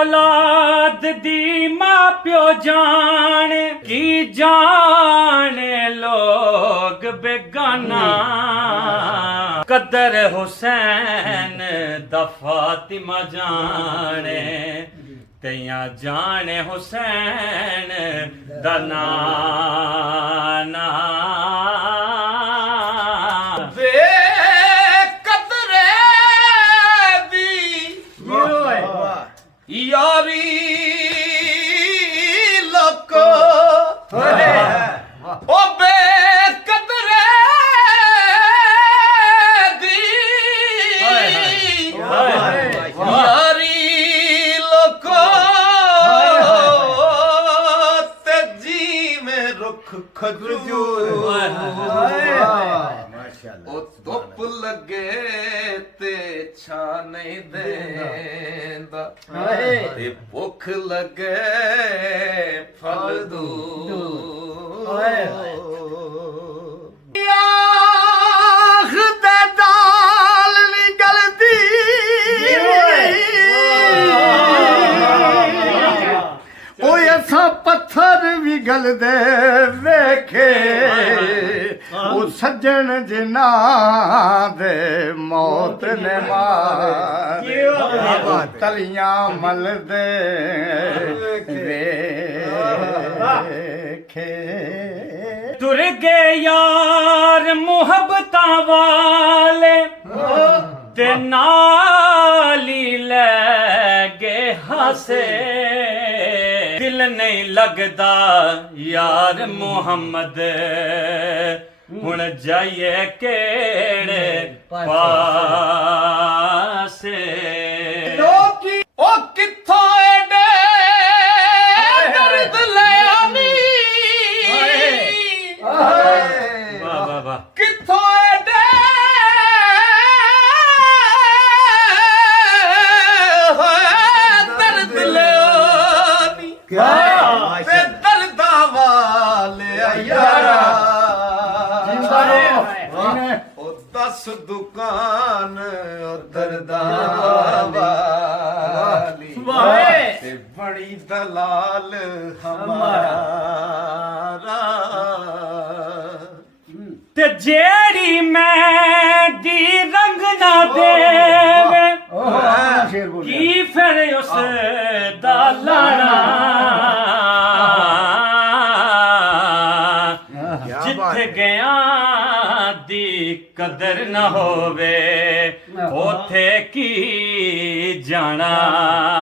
औलाद दी मां प्यो जान की जाने लोग बेगाना कदर हुसैन दा फातिमा जाने तैया जाने हुसैन दा नाना यारी लोको ओ बेकदरे दी यारी लोको ते जी में रुख खजूर ओ धुप लगे ते छा नहीं देंदा ते भुख लगे फल आख दे दाल निकलती ओ ऐसा पत्थर भी गल दे वेखे ओ सज्जन जिना दे मौत ने मार तलियां मल दे वेखे तुर गए यार मुहब्बतां वाले ते नाली ले गए हासे दिल नहीं लगदा यार मुहम्मद हुण जाइए केड़े पासे ओ किथों एडे दर्द ले आनी वाह वाह वाह किथों एडे दर्द ले आनी ते दर्दा वाले यारा ओ 10 दुकान दर्दा वाली ते बड़ी दलाल हमारा ते जेड़ी मैं दी रंग ना देवे की फिर उस दा लाना जिथे गया दी कदर न होवे ओथे की जाना।